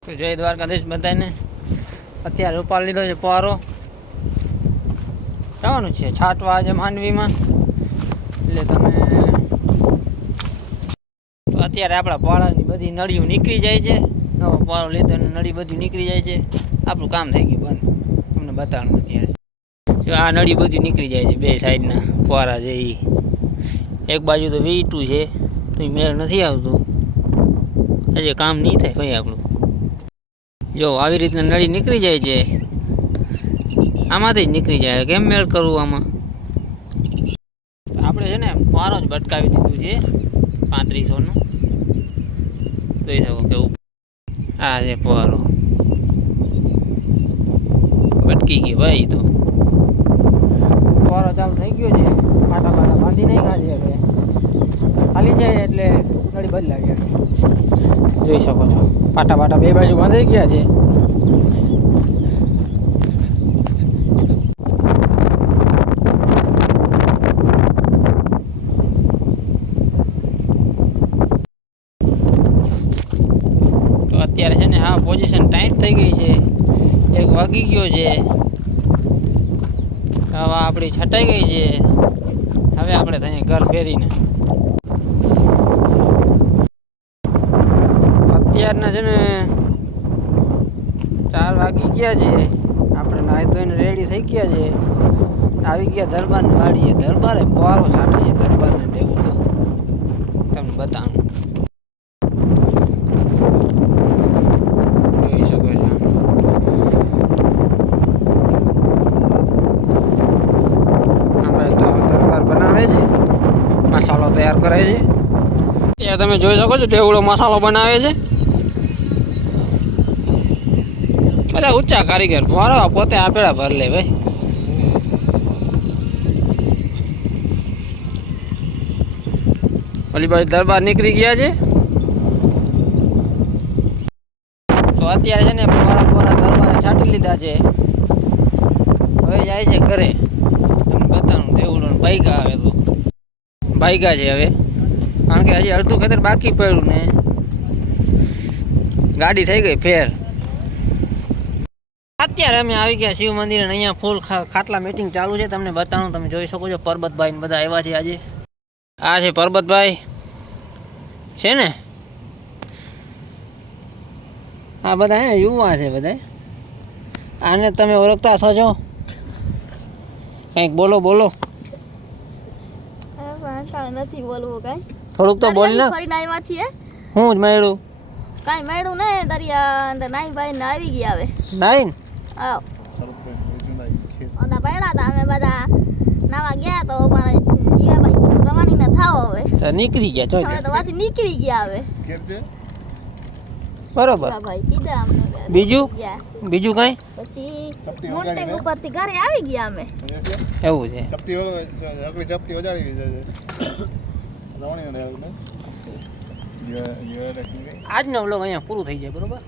તો જય દ્વારકાધીશ બધાને. અત્યારે ઉપાડી લીધો છે પારો. જવાનું છે છાંટવા આજે માંડવીમાં. એટલે તમે તો અત્યારે આપણા પાળાની બધી નળીઓ નીકળી જાય છે. નવો પારો લીધો અને નળી બધી નીકળી જાય છે. આપણું કામ થઈ ગયું બંધ. તમને બતાવવાનું અત્યારે જો આ નળી બધી નીકળી જાય છે બે સાઈડના પારા છે. એક બાજુ તો વીટું છે તો મેળ નથી આવતું. હજી કામ નહીં થાય ભાઈ આપણું. જો આવી રીતના નળી નીકળી જાય છે. આમાંથી જ નીકળી જાય. કેમ મેળ કરવું આમાં? આપણે છે ને પારો જ ભટકાવી દીધું છે 3500નું. જોઈ શકો કેવું આ છે પારો ભટકી ગયો ભાઈ. તો પારો ચાલુ થઈ ગયો છે. પાટા બાંધી નાખ્યા છે. હવે ખાલી જાય એટલે નળી બદલાવી જાય. જોઈ શકો છો પાટા બે બાજુ બાંધી ગયા છે. તો અત્યારે છે ને હા પોઝિશન ટાઈટ થઈ ગઈ છે. 1 વાગી ગયો છે. હવા આપણી છટાઈ ગઈ છે. હવે આપણે ત્યાં ઘર ફેરીને અત્યારના છે ને 4 વાગી ગયા છે. આપણે નાહી ધોઈને રેડી થઈ ગયા છે. આવી ગયા દરબારની વાડીએ. દરબારે પારો છાંટે છે. દરબારને ડેવડો તમને બતાવું. જોઈ શકો છો આપણે તો દરબાર બનાવે છે. મસાલો તૈયાર કરે છે. ત્યાં તમે જોઈ શકો છો ડેવડો મસાલો બનાવે છે. બધા ઊંચા કારીગર મારો પોતે આપેલા ભર લે ભાઈ. ઓલી બાજુ દરબાર નીકળી ગયા છે. તો અત્યારે છે ને પોરા દરબારે છાંટી લીધા છે. હવે જાય છે ઘરે. તમને બતાવું દેવડો ભાઈગા આવે તો ભાઈગા છે હવે. કારણ કે હજી અડધું ખેતર બાકી પડ્યું ને ગાડી થઈ ગઈ ફેર. અત્યારે અમે આવી ગયા શિવ મંદિર અને અહીંયા ફૂલ ખાટલા મીટિંગ ચાલુ છે. તમને બતાવું. તમે જોઈ શકો છો પરબતભાઈ ને બધા આવ્યા છે આજે. આ છે પરબતભાઈ છે ને. આ બધા હે યુવા છે બધા. આને તમે ઓળખતા છો? કંઈક બોલો નથી બોલવું કઈ. થોડુંક તો બોલ ને. ફરીને આવ્યા છીએ. હું જ મળ્યું કાઈ મળ્યું ને દરિયા અંદર નાઈ ભાઈ ને આવી ગયા હવે. નાઈન આવ ઓના પડ્યા હતા અમે બધા નાવા ગયા તો મારે જીવાભાઈ રવાની ના થાવ હવે. તો નીકળી ગયા જોઈ. હવે તો પાછી નીકળી ગયા હવે. બરોબર. ભાઈ કીધા અમને. બીજું કઈ પછી મોટેક ઉપરથી ઘરે આવી ગયા અમે. એવું છે. ચપટી વજાડી આજનો વ્લોગ અહીંયા પૂરું થઈ જાય. બરોબર.